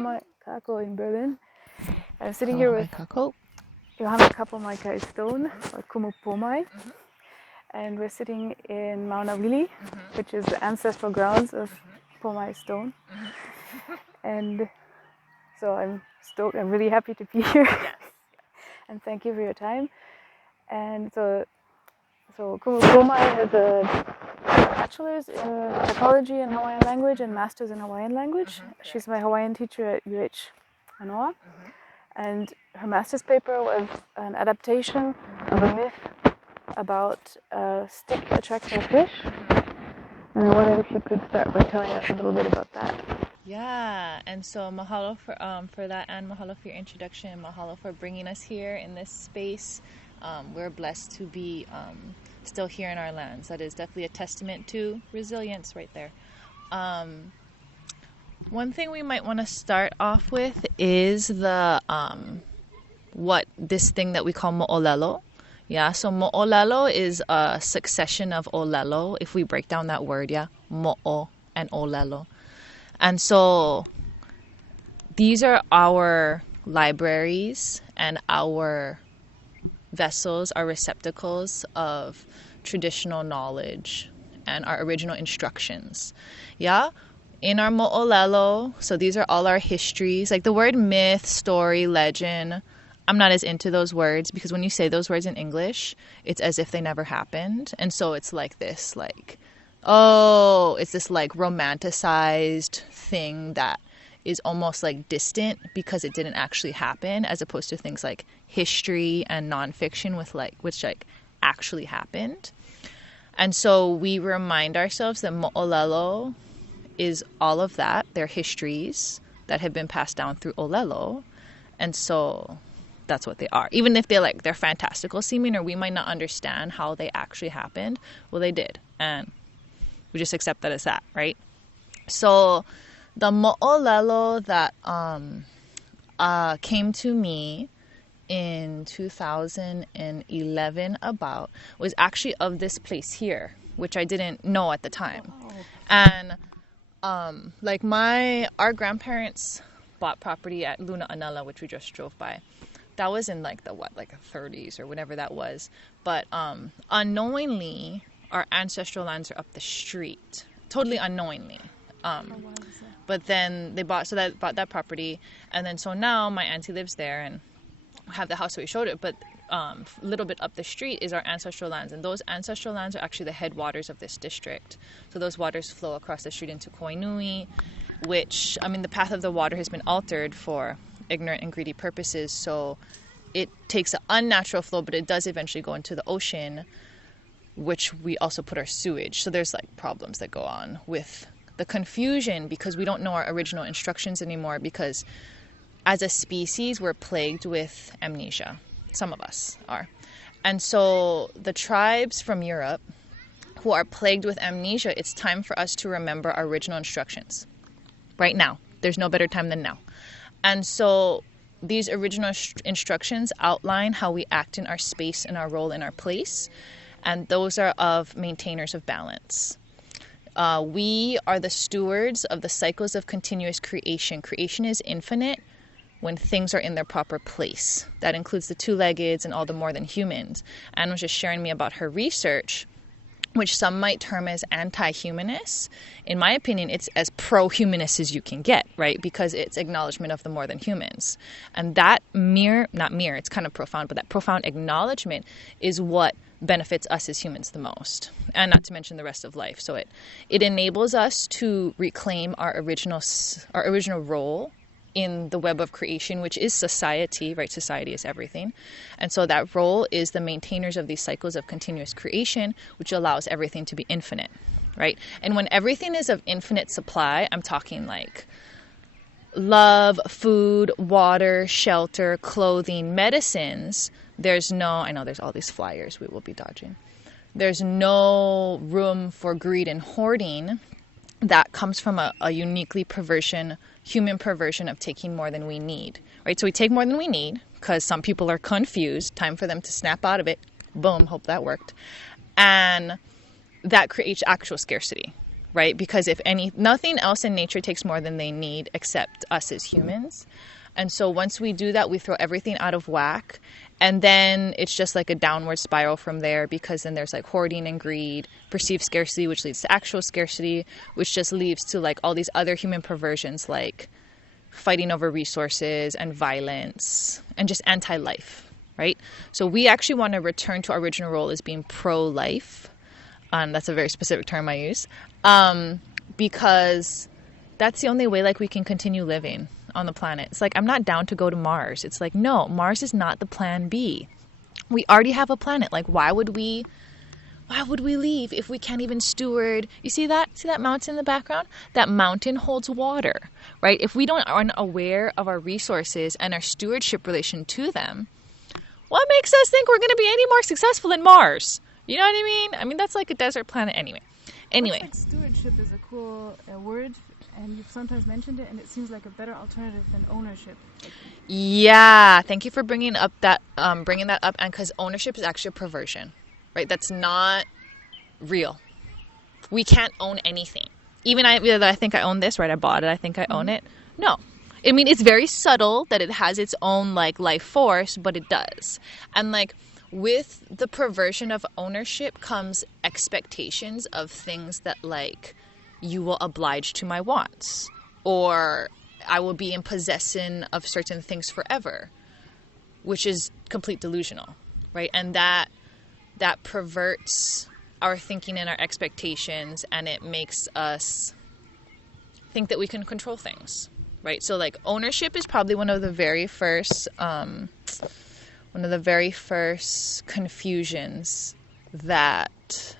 Kapōmaikaʻi in Berlin. I'm sitting here with Johanna Kapōmaikaʻi Stone, or Kumupomai, and we're sitting in Maunawili, which is the ancestral grounds of Pomai Stone. And so I'm stoked, I'm really happy to be here. And thank you for your time. And so Kumupomai has a bachelor's in psychology and Hawaiian language and master's in Hawaiian language. She's my Hawaiian teacher at Manoa. And her master's paper was an adaptation of a myth about a stick attracting fish. And I wondered if you could start by telling us a little bit about that. Yeah, and so mahalo for that, and mahalo for your introduction, mahalo for bringing us here in this space. We're blessed to be still here in our lands. That is definitely a testament to resilience right there. One thing we might want to start off with is the what this thing that we call mo'olelo. Yeah, so mo'olelo is a succession of olelo, if we break down that word, yeah, mo'o and olelo. And so these are our libraries and our vessels, our receptacles of traditional knowledge and our original instructions. Yeah? In our mo'olelo, so these are all our histories. Like the word myth, story, legend, I'm not as into those words because when you say those words in English, it's as if they never happened. And so it's like this, like, oh, it's this like romanticized thing that is almost like distant because it didn't actually happen, as opposed to things like history and nonfiction which actually happened. And so we remind ourselves that mo'olelo is all of that. They're histories that have been passed down through olelo. And so that's what they are. Even if they're fantastical seeming, or we might not understand how they actually happened, well, they did. And we just accept that as that, right? So the mo'olelo that came to me in 2011 about was actually of this place here, which I didn't know at the time. And our grandparents bought property at Luna Anela, which we just drove by. That was in the 30s or whatever that was. But unknowingly, our ancestral lands are up the street, totally unknowingly. But then they bought that property, and then so now my auntie lives there and have the house, so we showed it. But a little bit up the street is our ancestral lands, and those ancestral lands are actually the headwaters of this district. So those waters flow across the street into Koinui, which, the path of the water has been altered for ignorant and greedy purposes, so it takes an unnatural flow, but it does eventually go into the ocean, which we also put our sewage. So there's problems that go on with the confusion because we don't know our original instructions anymore, because as a species we're plagued with amnesia. Some of us are. And so the tribes from Europe who are plagued with amnesia, it's time for us to remember our original instructions. Right now. There's no better time than now. And so these original instructions outline how we act in our space and our role in our place. And those are of maintainers of balance. We are the stewards of the cycles of continuous creation. Creation is infinite when things are in their proper place. That includes the two-leggeds and all the more than humans. Anne was just sharing me about her research, which some might term as anti-humanist. In my opinion, it's as pro-humanist as you can get, right? Because it's acknowledgement of the more than humans. And that it's kind of profound, but that profound acknowledgement is what benefits us as humans the most. And not to mention the rest of life. So it enables us to reclaim our original role in the web of creation, which is society, right? Society is everything. And so that role is the maintainers of these cycles of continuous creation, which allows everything to be infinite, right? And when everything is of infinite supply, I'm talking like love, food, water, shelter, clothing, medicines, I know there's all these flyers we will be dodging. There's no room for greed and hoarding. That comes from a uniquely human perversion of taking more than we need, right? So we take more than we need because some people are confused. Time for them to snap out of it. Boom, hope that worked. And that creates actual scarcity, right? Because nothing else in nature takes more than they need except us as humans. And so once we do that, we throw everything out of whack. And then it's just like a downward spiral from there, because then there's like hoarding and greed, perceived scarcity, which leads to actual scarcity, which just leads to like all these other human perversions like fighting over resources and violence and just anti-life, right? So we actually want to return to our original role as being pro-life. That's a very specific term I use, because that's the only way like we can continue living on the planet. It's like, I'm not down to go to Mars. It's like, no, Mars is not the plan B. We already have a planet. Like, why would we leave if we can't even steward? You see that mountain in the background? That mountain holds water, right? If we aren't aware of our resources and our stewardship relation to them, what makes us think we're going to be any more successful than Mars? You know what I mean? I mean, that's like a desert planet anyway. Like stewardship is a cool word, and you've sometimes mentioned it, and it seems like a better alternative than ownership. Yeah, thank you for bringing that up, and because ownership is actually a perversion, right? That's not real. We can't own anything. Even I think I own this, right? I bought it. I think I own it. No. I mean, it's very subtle that it has its own like life force, but it does. And like, with the perversion of ownership comes expectations of things that like, you will oblige to my wants, or I will be in possession of certain things forever, which is complete delusional, right? And that perverts our thinking and our expectations, and it makes us think that we can control things, right? So like, ownership is probably one of the very first confusions that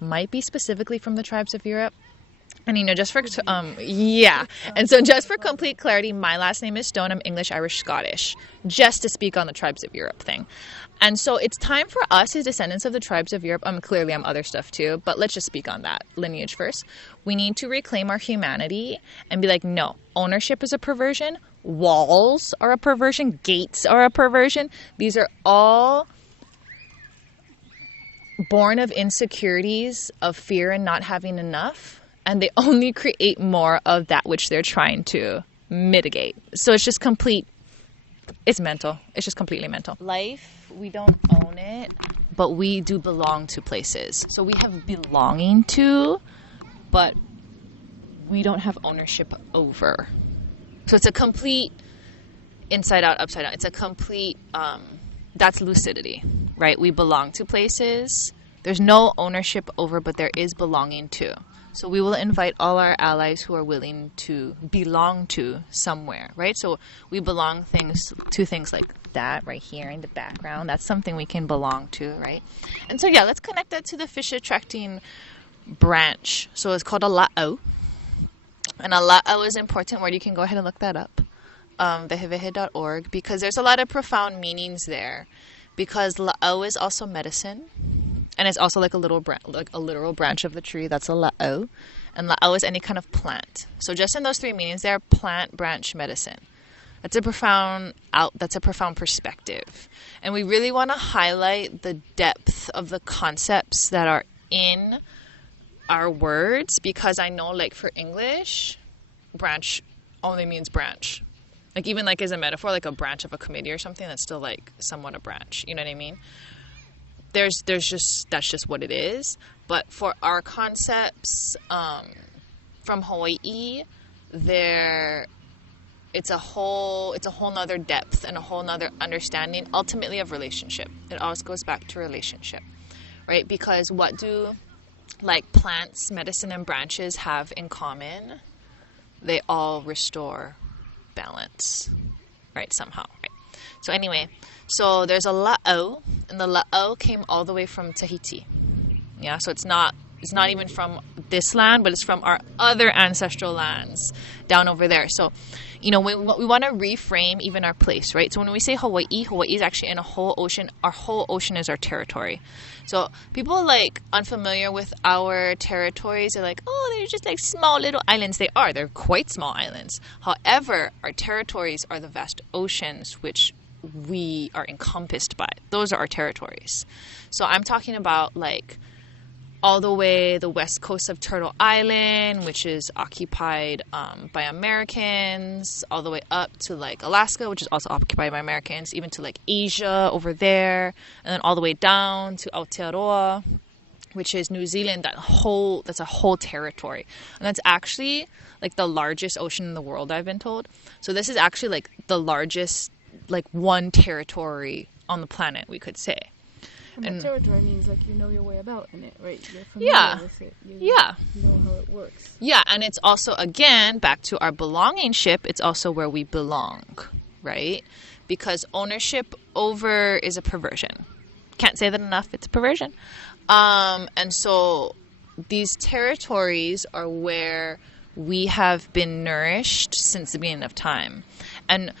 might be specifically from the tribes of Europe. And, you know, just for, And so just for complete clarity, my last name is Stone. I'm English, Irish, Scottish, just to speak on the tribes of Europe thing. And so it's time for us as descendants of the tribes of Europe. Clearly I'm other stuff too, but let's just speak on that lineage first. We need to reclaim our humanity and be like, no, ownership is a perversion. Walls are a perversion. Gates are a perversion. These are all born of insecurities, of fear and not having enough. And they only create more of that which they're trying to mitigate. So it's just it's mental. It's just completely mental. Life, we don't own it, but we do belong to places. So we have belonging to, but we don't have ownership over. So it's a complete inside out, upside down. It's a complete, that's lucidity, right? We belong to places. There's no ownership over, but there is belonging to. So we will invite all our allies who are willing to belong to somewhere, right? So we belong to things like that right here in the background. That's something we can belong to, right? And so, yeah, let's connect that to the fish attracting branch. So it's called a la'au. And a la'au is an important word. You can go ahead and look that up, vehevehe.org, because there's a lot of profound meanings there. Because la'au is also medicine. And it's also like a literal branch of the tree. That's a la'au. And la'au is any kind of plant. So just in those three meanings there, plant, branch, medicine. That's a profound perspective. And we really want to highlight the depth of the concepts that are in our words, because I know, like, for English, branch only means branch. Like, even like as a metaphor, like a branch of a committee or something, that's still like somewhat a branch. You know what I mean? That's just what it is. But for our concepts from Hawaii, it's a whole nother depth and a whole nother understanding, ultimately, of relationship. It always goes back to relationship, right? Because what do like plants, medicine, and branches have in common? They all restore balance, right? Somehow, right? So anyway, so there's a la'au, and the la'au came all the way from Tahiti. Yeah, so it's not even from this land, but it's from our other ancestral lands down over there. So, you know, we want to reframe even our place, right? So when we say Hawaii is actually in a whole ocean. Our whole ocean is our territory. So people like unfamiliar with our territories are like, oh, they're just like small little islands. They are. They're quite small islands. However, our territories are the vast oceans which we are encompassed by. Those are our territories. So I'm talking about like all the way the west coast of Turtle Island, which is occupied by Americans, all the way up to like Alaska, which is also occupied by Americans, even to like Asia over there, and then all the way down to Aotearoa, which is New Zealand. That's a whole territory, and that's actually like the largest ocean in the world, I've been told. So this is actually like the largest, like one territory on the planet, we could say. And territory means like you know your way about in it, right? You're familiar with it. You know how it works. Yeah, and it's also, again, back to our belongingship, it's also where we belong, right? Because ownership over is a perversion. Can't say that enough, it's a perversion. And so these territories are where we have been nourished since the beginning of time. And,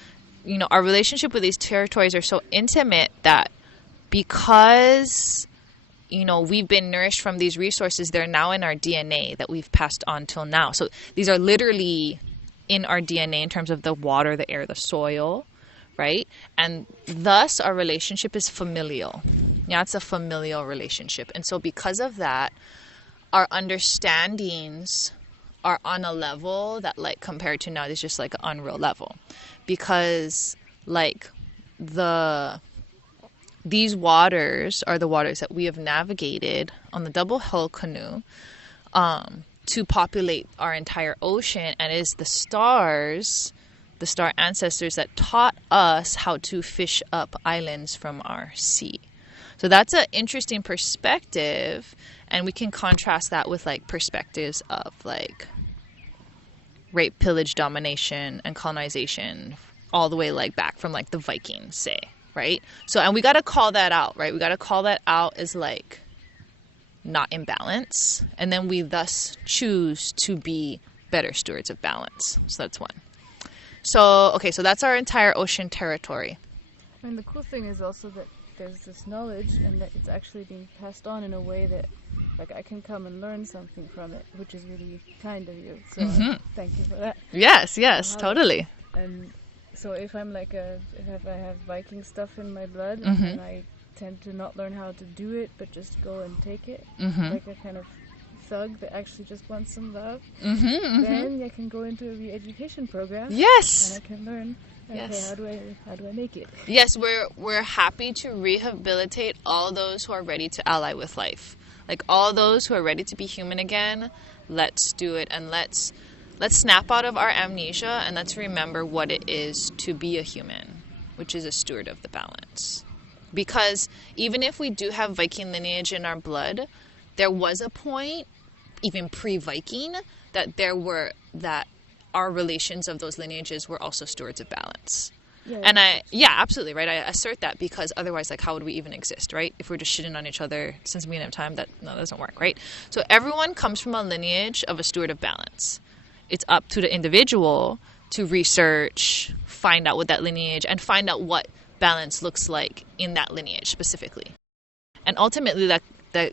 you know, our relationship with these territories are so intimate that because, you know, we've been nourished from these resources, they're now in our DNA that we've passed on till now. So these are literally in our DNA in terms of the water, the air, the soil, right? And thus our relationship is familial. Yeah, it's a familial relationship. And so because of that, our understandings are on a level that, like, compared to now, is just like an unreal level. Because, like, these waters are the waters that we have navigated on the double hull canoe to populate our entire ocean, and it is the star ancestors that taught us how to fish up islands from our sea. So that's an interesting perspective, and we can contrast that with like perspectives of like rape, pillage, domination, and colonization, all the way like back from like the Vikings, say. Right? So, and we got to call that out, right? We got to call that out as like not in balance. And then we thus choose to be better stewards of balance. So that's one. So, okay, so that's our entire ocean territory. And the cool thing is also that there's this knowledge and that it's actually being passed on in a way that like I can come and learn something from it, which is really kind of you. So thank you for that. Yes, totally. And so if I'm like if I have Viking stuff in my blood and I tend to not learn how to do it, but just go and take it, like a kind of thug that actually just wants some love, then I can go into a re-education program. Yes. And I can learn. Yes. Okay, how do I make it? Yes, we're happy to rehabilitate all those who are ready to ally with life. Like all those who are ready to be human again, let's do it, and let's snap out of our amnesia and let's remember what it is to be a human, which is a steward of the balance. Because even if we do have Viking lineage in our blood, there was a point, even pre-Viking, that our relations of those lineages were also stewards of balance. Yeah, absolutely, right? I assert that because otherwise, like, how would we even exist, right? If we're just shitting on each other since the beginning of time, that doesn't work, right? So everyone comes from a lineage of a steward of balance. It's up to the individual to research, find out what that lineage, and find out what balance looks like in that lineage specifically. And ultimately, that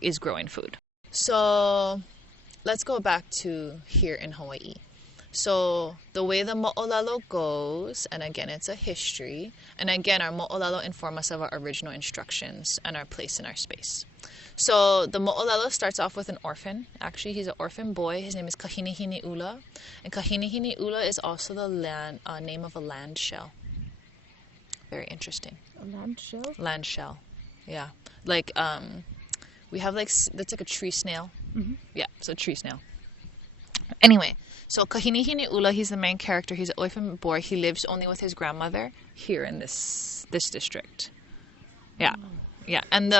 is growing food. So let's go back to here in Hawaii. So the way the mo'olelo goes, and again, it's a history, and again, our mo'olelo inform us of our original instructions and our place in our space. So the mo'olelo starts off with an orphan. Actually, he's an orphan boy. His name is Kahinihini'ula. And Kahinihini'ula is also the name of a land shell. Very interesting. A land shell? Land shell, yeah. Like, we have like, that's like a tree snail. Yeah, so a tree snail. Anyway, so Kahinihini'ula, he's the main character. He's an orphan boy. He lives only with his grandmother here in this district. Yeah. Yeah, and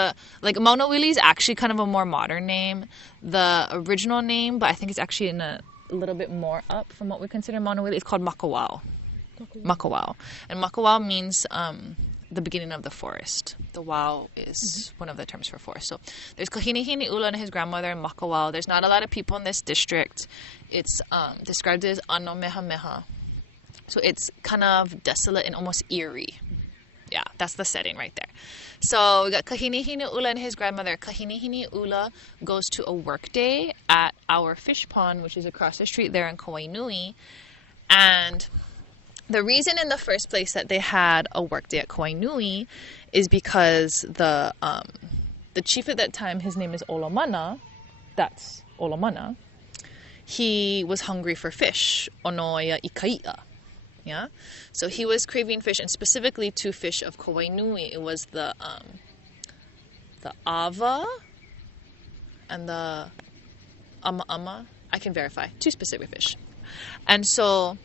Maunawili is actually kind of a more modern name. The original name, but I think it's actually in a little bit more up from what we consider Maunawili. It's called Makawao. Makawao. And Makawao means the beginning of the forest. The wao is one of the terms for forest. So there's Kahinihini'ula and his grandmother in Makawao. There's not a lot of people in this district. It's described as ano meha meha. So it's kind of desolate and almost eerie. Yeah, that's the setting right there. So we got Kahinihini'ula and his grandmother. Kahinihini'ula goes to a work day at our fish pond, which is across the street there in Kauai Nui. And the reason in the first place that they had a work day at Kauai Nui is because the chief at that time, his name is Olomana, that's olomana, he was hungry for fish, onoia ikaia. Yeah, so he was craving fish, and specifically 2 fish of Kauai Nui. It was the ava and the ama. I can verify 2 specific fish, and so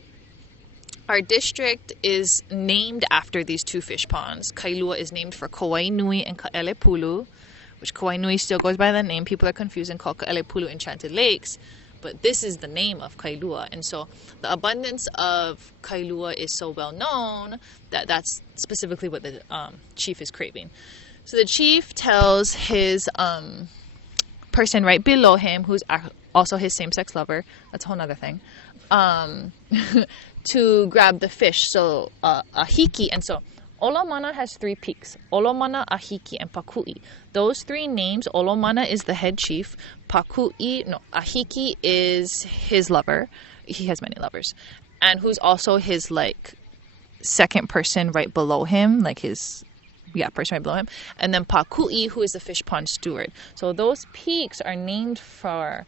our district is named after these 2 fish ponds. Kailua is named for Kauai Nui and Ka'elepulu, which Kauai Nui still goes by that name. People are confused and call Ka'elepulu Enchanted Lakes. But this is the name of Kailua. And so the abundance of Kailua is so well known that that's specifically what the chief is craving. So the chief tells his person right below him, who's also his same-sex lover, that's a whole other thing, to grab the fish. So ahiki, and so Olomana has 3 peaks: Olomana, Ahiki, and Paku'i. Those 3 names, Olomana is the head chief, Ahiki is his lover. He has many lovers. And who's also his, like, second person right below him, like his, person right below him. And then Paku'i, who is the fish pond steward. So those peaks are named for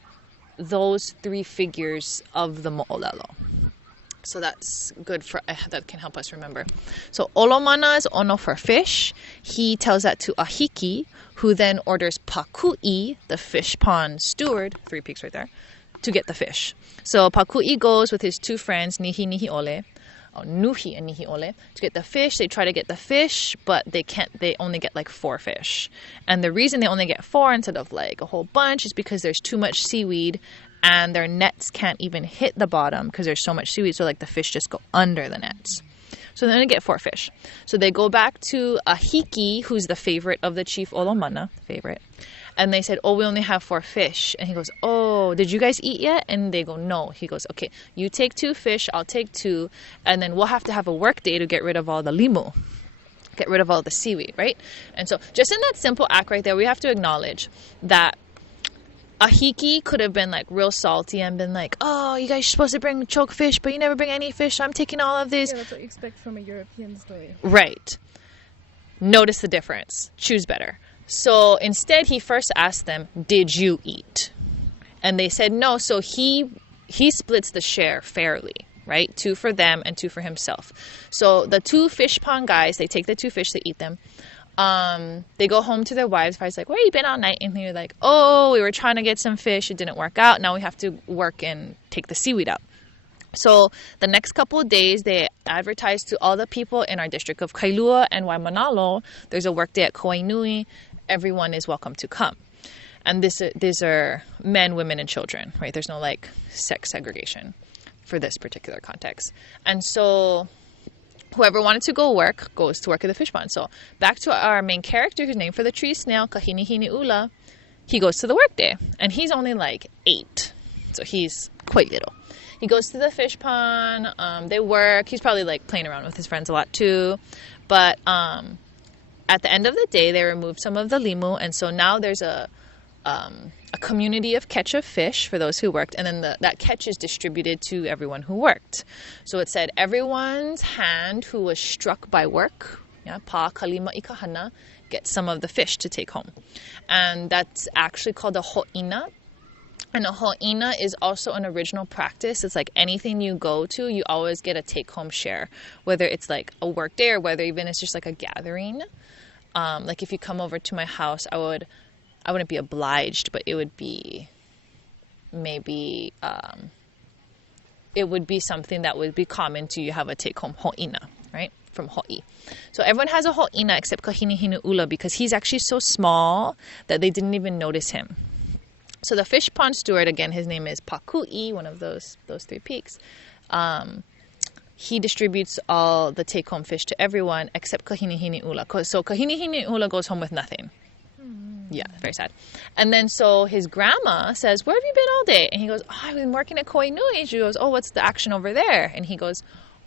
those 3 figures of the mo'olelo. So that's good for, that can help us remember. So olomana is ono for fish. He tells that to Ahiki, who then orders Paku'i, the fish pond steward, 3 peaks right there, to get the fish. So Paku'i goes with his 2 friends, Nuhi and Nihi Ole, to get the fish. They try to get the fish, but they can't. They only get like 4 fish. And the reason they only get 4 instead of like a whole bunch is because there's too much seaweed, and their nets can't even hit the bottom because there's so much seaweed. So like the fish just go under the nets. So they only get 4 fish. So they go back to Ahiki, who's the favorite of the chief Olomana, favorite. And they said, oh, we only have 4 fish. And he goes, oh, did you guys eat yet? And they go, no. He goes, okay, you take 2 fish, I'll take 2. And then we'll have to have a work day to get rid of all the limu, get rid of all the seaweed, right? And so just in that simple act right there, we have to acknowledge that Ahiki could have been like real salty and been like, oh, you guys are supposed to bring choke fish, but you never bring any fish, so I'm taking all of this. Yeah, that's what you expect from a European story. Right. Notice the difference. Choose better. So instead, he first asked them, did you eat? And they said no, so he splits the share fairly, right? 2 for them and 2 for himself. So the 2 fish pond guys, they take the 2 fish, they eat them. They go home to their wives. Wife's like, where you been all night? And they're like, oh, we were trying to get some fish. It didn't work out. Now we have to work and take the seaweed out. So the next couple of days, they advertise to all the people in our district of Kailua and Waimanalo. There's a work day at Kauai Nui. Everyone is welcome to come. And these are men, women, and children, right? There's no like sex segregation for this particular context. And so whoever wanted to go work goes to work at the fish pond. So back to our main character, who's named for the tree snail, Kahini he goes to the work day. And he's only like 8. So he's quite little. He goes to the fish pond. They work. He's probably like playing around with his friends a lot too. But at the end of the day, they removed some of the limu. And so now there's a community of catch of fish for those who worked, and then that catch is distributed to everyone who worked. So it said everyone's hand who was struck by work, pa kalima ikahana, gets some of the fish to take home. And that's actually called a ho'ina. And a ho'ina is also an original practice. It's like anything you go to, you always get a take-home share, whether it's like a work day or whether even it's just like a gathering. Like if you come over to my house, I wouldn't be obliged, but it would be maybe, it would be something that would be common to you have a take-home ho'ina, right? From ho'i. So everyone has a ho'ina except Kahini because he's actually so small that they didn't even notice him. So the fish pond steward, again, his name is Paku'i, one of those 3 peaks. He distributes all the take-home fish to everyone except Kahini. So Kahini goes home with nothing. Yeah, very sad. And then so his grandma says, where have you been all day? And he goes, oh, I've been working at Kauai Nui. And she goes, oh, what's the action over there? And he goes,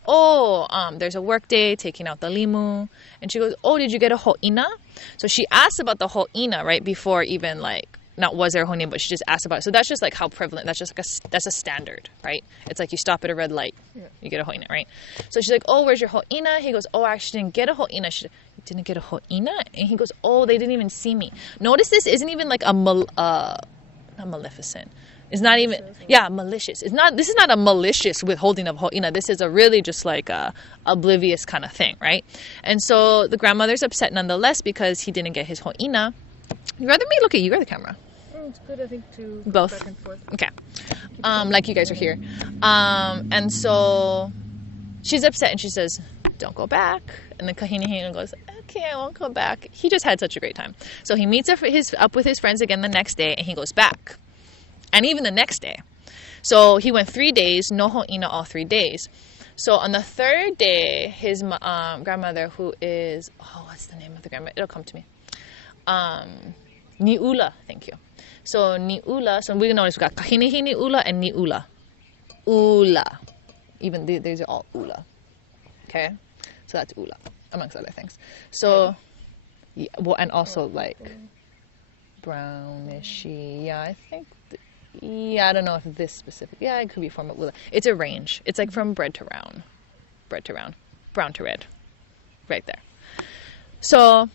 oh, there's a work day taking out the limu. And she goes, oh, did you get a ho'ina? So she asked about the ho'ina right before even like, not was there a ho'ina, but she just asked about it. So that's just like how prevalent, that's just like that's a standard, right? It's like you stop at a red light, you get a ho'ina, right? So she's like, oh, where's your ho'ina? He goes, oh, I actually didn't get a ho'ina. She didn't get a ho'ina? And he goes, oh, they didn't even see me. Notice this isn't even like not maleficent. It's not even, malicious. This is not a malicious withholding of ho'ina. This is a really just like a oblivious kind of thing, right? And so the grandmother's upset nonetheless because he didn't get his ho'ina. You rather me look at you or the camera? It's good, I think, to both. Back and forth. Okay. Like you guys are here. And so she's upset and she says, don't go back. And then Kahini goes, okay, I won't go back. He just had such a great time. So he meets up with his friends again the next day and he goes back. And even the next day. So he went 3 days, no ho'ina all 3 days. So on the third day, his grandmother, who is, what's the name of the grandmother? It'll come to me. Ni'ula, thank you. So Ni'ula, so we notice we got Kahinihi Ni'ula and Ni'ula. Ula. Even these are all Ula. Okay? So that's Ula, amongst other things. So, yeah, well, and also like brownishy. Yeah, I think, I don't know if this specific, it could be from Ula. It's a range. It's like from red to round, brown to red, right there. So,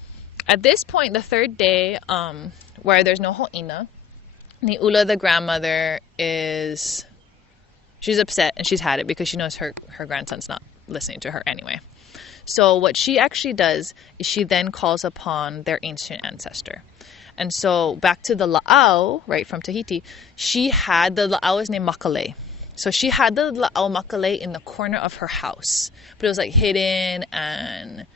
at this point, the third day, where there's no ho'ina, Ni'ula, the grandmother, she's upset and she's had it because she knows her grandson's not listening to her anyway. So what she actually does is she then calls upon their ancient ancestor. And so back to the la'au, right, from Tahiti, the la'au is named Makale. So she had the la'au Makale in the corner of her house. But it was like hidden, and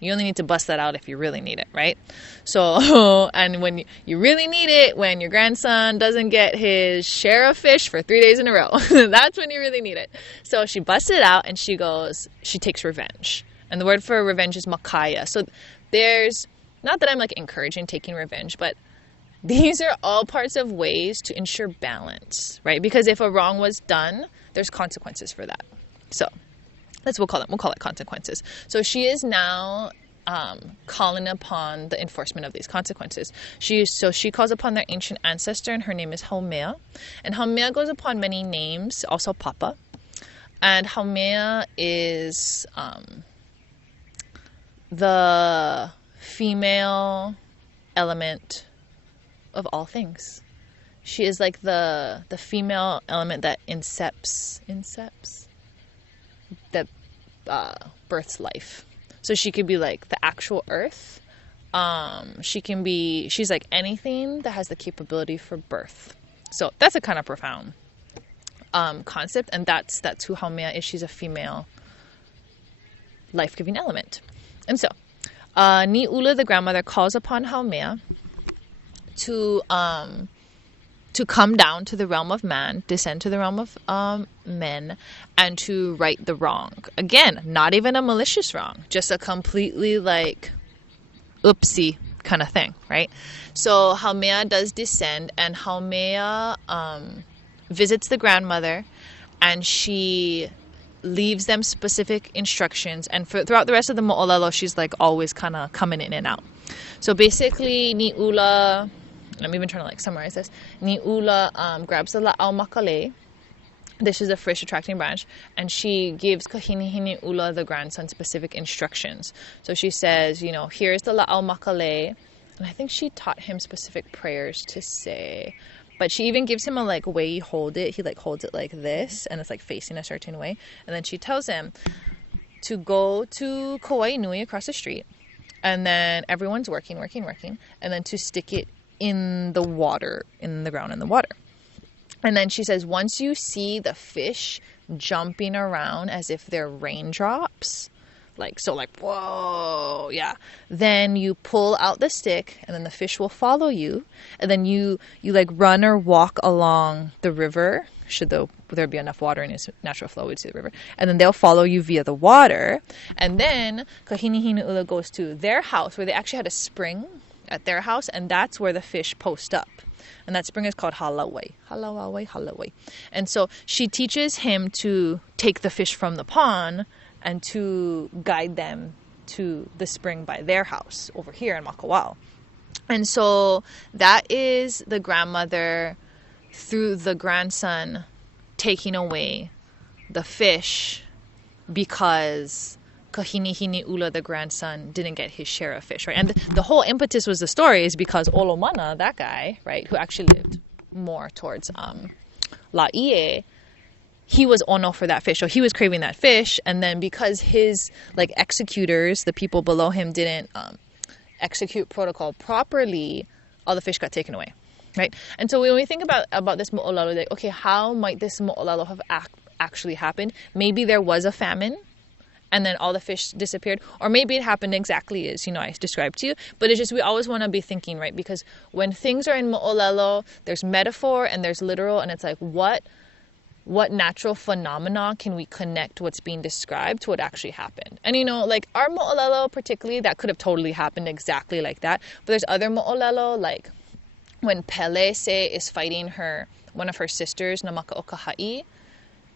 you only need to bust that out if you really need it, right? So, and when you really need it, when your grandson doesn't get his share of fish for 3 days in a row, that's when you really need it. So she busts it out and she takes revenge. And the word for revenge is makaya. So there's, not that I'm like encouraging taking revenge, but these are all parts of ways to ensure balance, right? Because if a wrong was done, there's consequences for that. So we'll call it consequences. So she is now calling upon the enforcement of these consequences. She calls upon their ancient ancestor, and her name is Haumea. And Haumea goes upon many names, also Papa. And Haumea is the female element of all things. She is like the female element that incepts that births life. So she could be like the actual earth. She's like anything that has the capability for birth. So that's a kind of profound concept, and that's who Haumea is. She's a female life-giving element. And so Ni'ula, the grandmother, calls upon Haumea to come down to the realm of man, descend to the realm of men, and to right the wrong. Again, not even a malicious wrong, just a completely like oopsie kind of thing, right? So Haumea does descend, and Haumea visits the grandmother, and she leaves them specific instructions. And throughout the rest of the mo'olelo, she's like always kind of coming in and out. So basically, Ni'ula, I'm even trying to like summarize this. Ni'ula grabs the la'au makale. This is a fish attracting branch, and she gives Kahinihi Ni'ula, the grandson, specific instructions. So she says, here's the la'au makale, and I think she taught him specific prayers to say. But she even gives him a like way you hold it. He like holds it like this, and it's like facing a certain way. And then she tells him to go to Kauai Nui across the street, and then everyone's working, and then to stick it in the water, in the ground in the water. And then she says, once you see the fish jumping around as if they're raindrops, whoa, yeah, then you pull out the stick, and then the fish will follow you, and then you like run or walk along the river, should there be enough water in its natural flow to the river, and then they'll follow you via the water. And then Kahinihi Ni'ula goes to their house, where they actually had a spring at their house, and that's where the fish post up. And that spring is called Halawai. And so she teaches him to take the fish from the pond and to guide them to the spring by their house over here in Makawao. And so that is the grandmother, through the grandson, taking away the fish because Kahinihi Ni'ula, the grandson, didn't get his share of fish, right? And the whole impetus was the story is because Olomana, that guy, right, who actually lived more towards Laie, he was ono for that fish. So he was craving that fish, and then because his like executors, the people below him, didn't execute protocol properly, all the fish got taken away, right? And so when we think about this mo'olelo, like, okay, how might this mo'olelo have actually happened? Maybe there was a famine, and then all the fish disappeared. Or maybe it happened exactly as, I described to you. But it's just, we always want to be thinking, right? Because when things are in mo'olelo, there's metaphor and there's literal. And it's like, what natural phenomena can we connect what's being described to what actually happened? And, like our mo'olelo particularly, that could have totally happened exactly like that. But there's other mo'olelo, like when Pele is fighting one of her sisters, Namaka'okahai,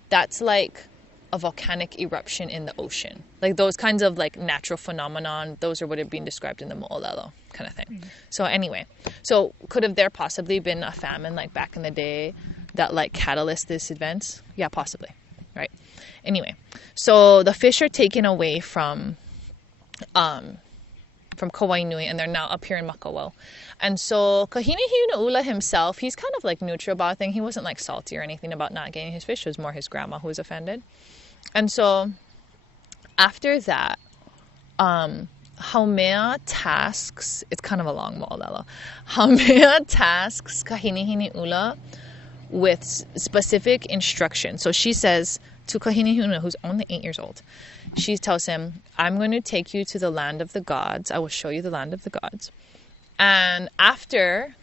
that's like a volcanic eruption in the ocean. Like those kinds of like natural phenomenon, those are what are being described in the mo'olelo kind of thing. Mm-hmm. So anyway, could have there possibly been a famine like back in the day that like catalyzed this event? Yeah, possibly, right? Anyway, so the fish are taken away from Kauai Nui, and they're now up here in Makawao. And so Kahini Hiunaula himself, he's kind of like neutral about things. He wasn't like salty or anything about not getting his fish. It was more his grandma who was offended. And so after that, Haumea tasks, it's kind of a long mo'olelo. Haumea tasks Kahini Hiunaula with specific instructions. So she says to Kahini Hiunaula, who's only 8 years old, she tells him, I'm going to take you to the land of the gods. I will show you the land of the gods. And after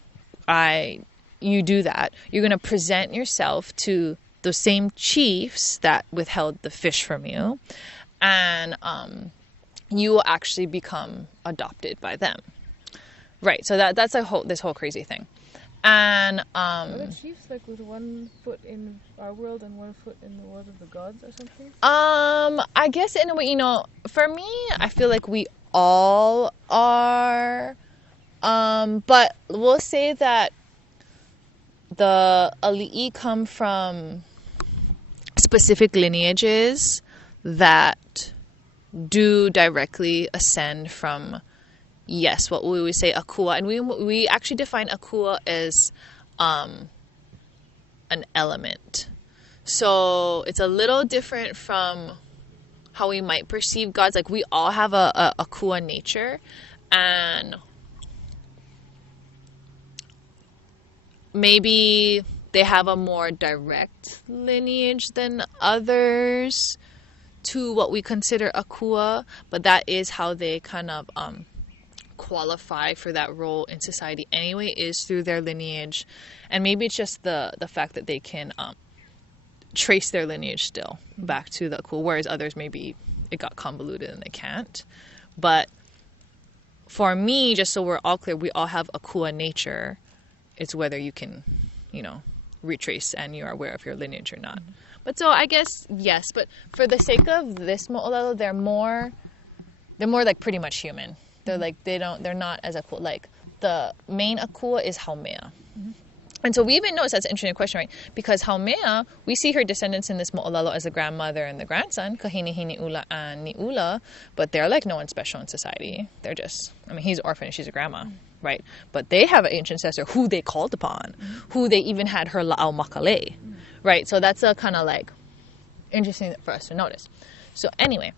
you do that, you're going to present yourself to those same chiefs that withheld the fish from you. And you will actually become adopted by them. Right. So that's this whole crazy thing. And are the chiefs like with 1 foot in our world and 1 foot in the world of the gods or something? I guess in a way, for me, I feel like we all are. But we'll say that the ali'i come from specific lineages that do directly ascend from, yes, what we would say akua. And we actually define akua as an element. So it's a little different from how we might perceive gods. Like we all have a akua nature, and maybe they have a more direct lineage than others to what we consider akua, but that is how they kind of qualify for that role in society anyway, is through their lineage. And maybe it's just the fact that they can trace their lineage still back to the akua, whereas others maybe it got convoluted and they can't. But for me, just so we're all clear, we all have akua nature. It's whether you can, retrace and you are aware of your lineage or not. Mm-hmm. But so I guess, yes, but for the sake of this mo'olelo, they're more like pretty much human. They're like, they're not as akua. Like the main akua is Haumea. Mm-hmm. And so we even notice, that's an interesting question, right? Because Haumea, we see her descendants in this mo'olelo as the grandmother and the grandson, Kahini Hiunaula and Ni'ula, but they're like no one special in society. They're just, he's an orphan and she's a grandma, right? But they have an ancient ancestor who they called upon, who they even had her la'au makale, right? So that's a kind of like interesting for us to notice. So anyway,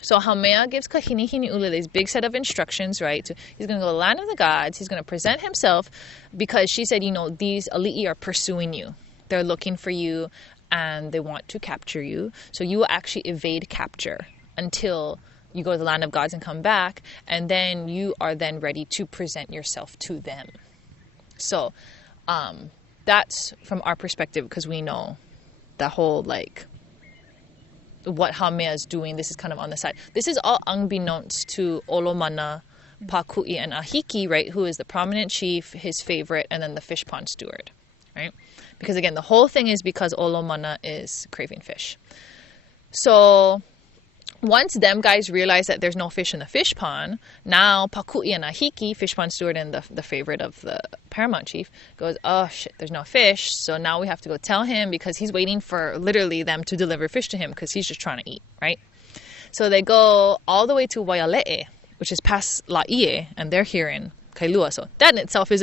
so Haumea gives Kahini Hiunaula this big set of instructions, right? So he's going to go to the land of the gods. He's going to present himself because she said, these ali'i are pursuing you. They're looking for you and they want to capture you. So you will actually evade capture until you go to the land of gods and come back. And then you are then ready to present yourself to them. So that's from our perspective, because we know the whole what Haumea is doing. This is kind of on the side. This is all unbeknownst to Olomana, Paku'i, and Ahiki, right? Who is the prominent chief, his favorite, and then the fish pond steward, right? Because again, the whole thing is because Olomana is craving fish. So once them guys realize that there's no fish in the fish pond, now Paku'i and Ahiki, fish pond steward and the favorite of the paramount chief, goes, oh shit, there's no fish. So now we have to go tell him, because he's waiting for literally them to deliver fish to him because he's just trying to eat, right? So they go all the way to Waiale'e, which is past Laie, and they're here in Kailua. So that in itself is a